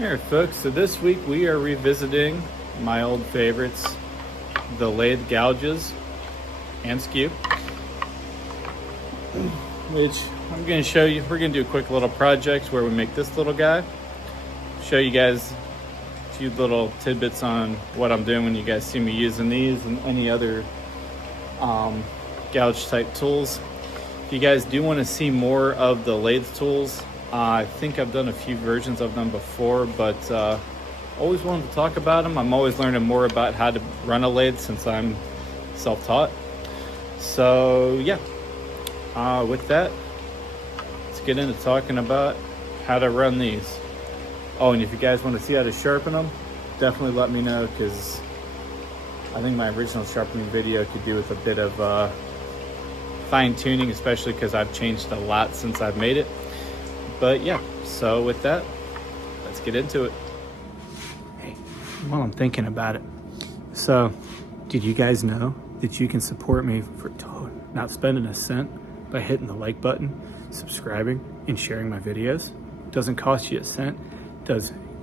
Alright folks, so this week we are revisiting my old favorites, the Lathe Gouges and Skew, which I'm going to show you. We're going to do a quick little project where we make this little guy, show you guys a few little tidbits on what I'm doing when you guys see me using these and any other gouge type tools. If you guys do want to see more of the lathe tools, I think I've done a few versions of them before, but always wanted to talk about them. I'm always learning more about how to run a lathe since I'm self-taught. So yeah, with that, let's get into talking about how to run these. Oh, and if you guys want to see how to sharpen them, definitely let me know, because I think my original sharpening video could do with a bit of fine-tuning, especially because I've changed a lot since I've made it. But yeah, so with that, let's get into it. Hey, while I'm thinking about it, so did you guys know that you can support me for not spending a cent by hitting the like button, subscribing, and sharing my videos? Doesn't cost you a cent.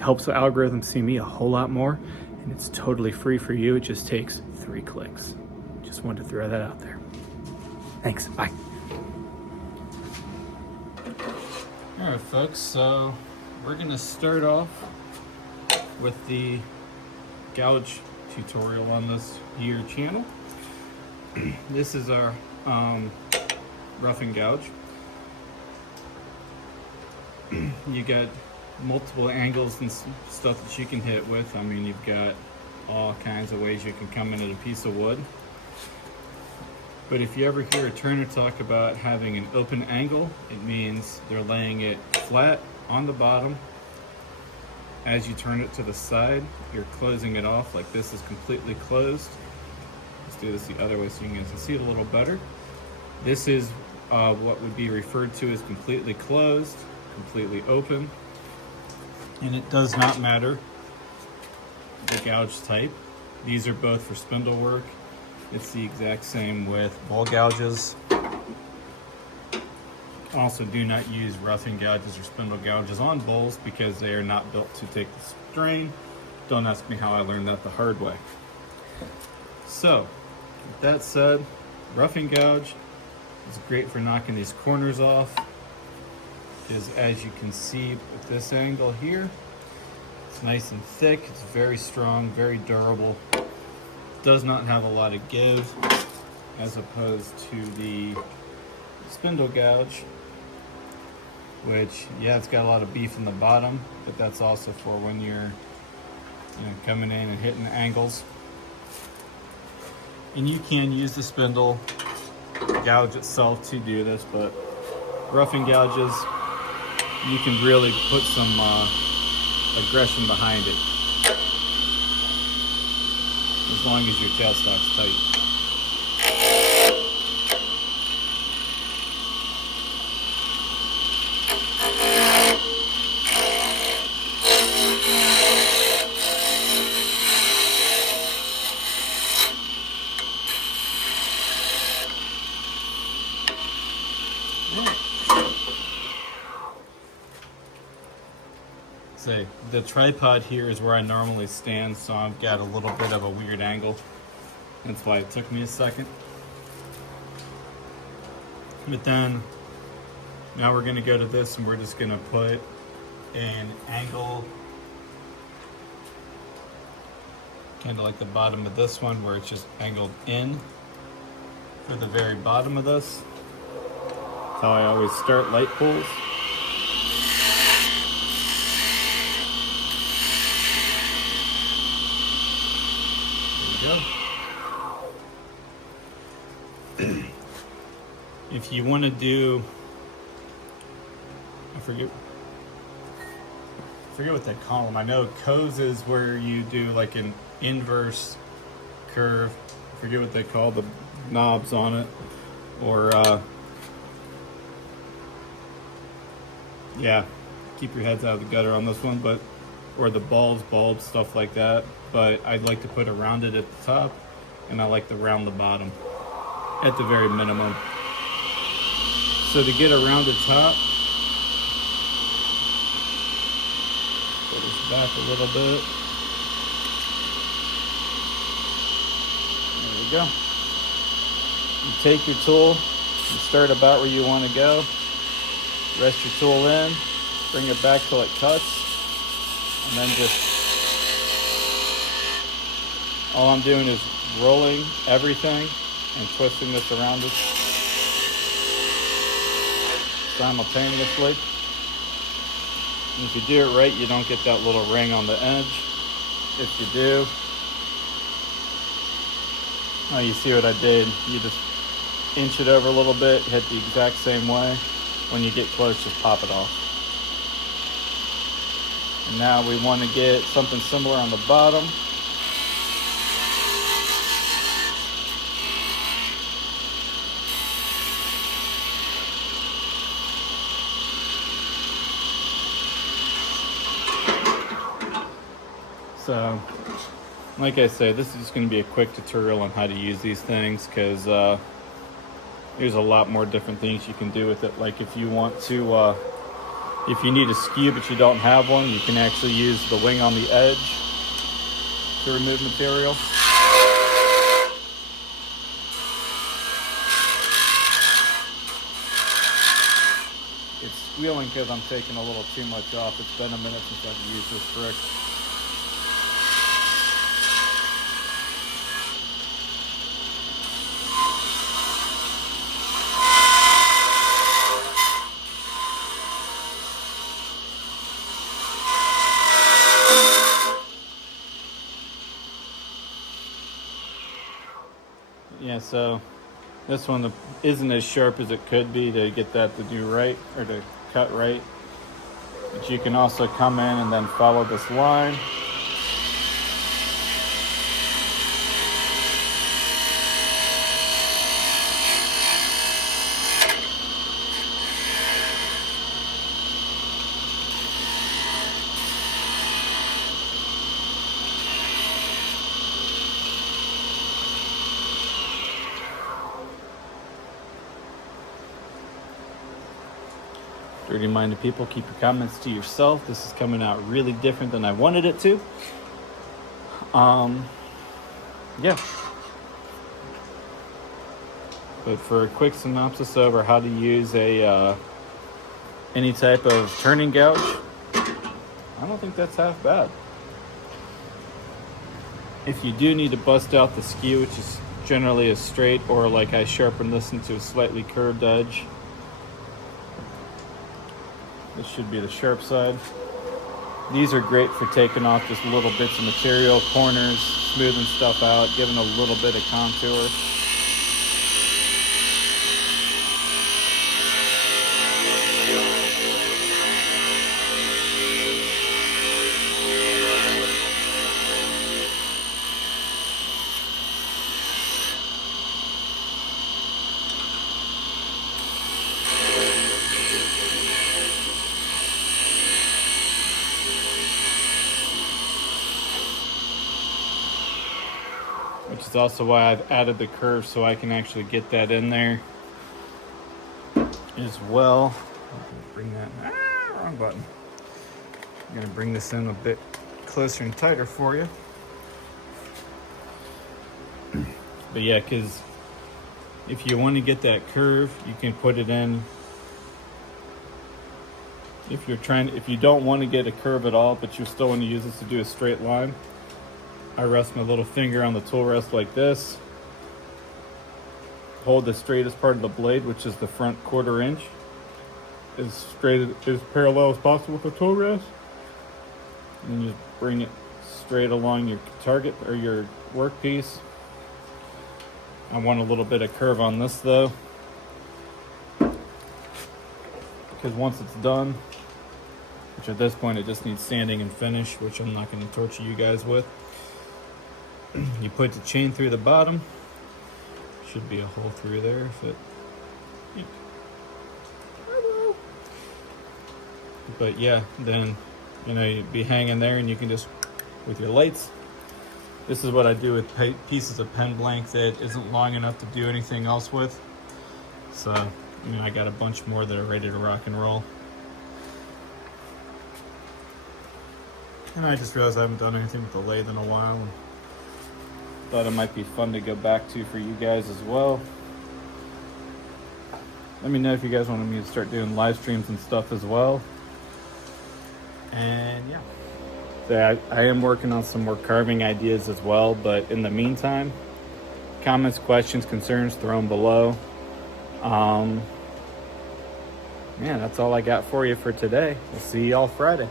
Helps the algorithm see me a whole lot more, and it's totally free for you. It just takes 3 clicks. Just wanted to throw that out there. Thanks, bye. All right, folks, so we're gonna start off with the gouge tutorial on this here channel. This is our rough and gouge. You got multiple angles and stuff that you can hit with. I mean, you've got all kinds of ways you can come in at a piece of wood. But if you ever hear a turner talk about having an open angle, it means they're laying it flat on the bottom. As you turn it to the side, you're closing it off like this is completely closed. Let's do this the other way so you guys can see it a little better. This is what would be referred to as completely closed, completely open. And it does not matter the gouge type. These are both for spindle work. It's the exact same with ball gouges. Also, do not use roughing gouges or spindle gouges on bowls because they are not built to take the strain. Don't ask me how I learned that the hard way. So, with that said, roughing gouge is great for knocking these corners off, because as you can see with this angle here, it's nice and thick, it's very strong, very durable. Does not have a lot of give as opposed to the spindle gouge, which, yeah, it's got a lot of beef in the bottom, but that's also for when you're coming in and hitting the angles. And you can use the spindle gouge itself to do this, but roughing gouges, you can really put some aggression behind it, as long as your tailstock's tight. Say, the tripod here is where I normally stand, so I've got a little bit of a weird angle. That's why it took me a second. But then, now we're gonna go to this and we're just gonna put an angle, kind of like the bottom of this one where it's just angled in for the very bottom of this. That's how I always start light pulls. If you want to do, I forget what they call them. I know Coes is where you do like an inverse curve. I forget what they call the knobs on it, or yeah, keep your heads out of the gutter on this one, but or the bulbs, stuff like that. But I'd like to put a rounded at the top, and I like to round the bottom at the very minimum. So to get a rounded top, Pull this back a little bit. There we go. You take your tool, you start about where you want to go, rest your tool in, bring it back till it cuts, and then just, all I'm doing is rolling everything and twisting this around it simultaneously. And if you do it right, you don't get that little ring on the edge. If you do, oh, you see what I did? You just inch it over a little bit, hit the exact same way. When you get close, just pop it off. And now we want to get something similar on the bottom. So, like I say, this is just going to be a quick tutorial on how to use these things, because there's a lot more different things you can do with it. Like if you want to, if you need a skew but you don't have one, you can actually use the wing on the edge to remove material. It's squealing because I'm taking a little too much off. It's been a minute since I've used this trick. Yeah, so this one isn't as sharp as it could be to get that to do right, or to cut right. But you can also come in and then follow this line. Dirty-minded people, keep your comments to yourself. This is coming out really different than I wanted it to. Yeah. But for a quick synopsis over how to use a any type of turning gouge, I don't think that's half bad. If you do need to bust out the skew, which is generally a straight, or like I sharpen this into a slightly curved edge, this should be the sharp side. These are great for taking off just little bits of material, corners, smoothing stuff out, giving a little bit of contour. Which is also why I've added the curve, so I can actually get that in there as well. Bring that, wrong button. I'm gonna bring this in a bit closer and tighter for you. But yeah, because if you want to get that curve, you can put it in. If you don't want to get a curve at all, but you still want to use this to do a straight line, I rest my little finger on the tool rest like this. Hold the straightest part of the blade, which is the front 1/4 inch, as straight as parallel as possible with the tool rest. And you just bring it straight along your target or your workpiece. I want a little bit of curve on this though, because once it's done, which at this point it just needs sanding and finish, which I'm not going to torture you guys with. You put the chain through the bottom. Should be a hole through there if it. Yeah. But yeah, then you'd be hanging there, and you can just with your lights. This is what I do with pieces of pen blank that isn't long enough to do anything else with. So I got a bunch more that are ready to rock and roll. And I just realized I haven't done anything with the lathe in a while. And thought it might be fun to go back to for you guys as well. Let me know if you guys want me to start doing live streams and stuff as well. And yeah. So I am working on some more carving ideas as well, but in the meantime, comments, questions, concerns, throw them below. Man, that's all I got for you for today. We'll see y'all Friday.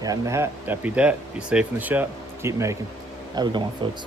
Cat in the hat, that be that. Be safe in the shop. Keep making. Have a good one, folks.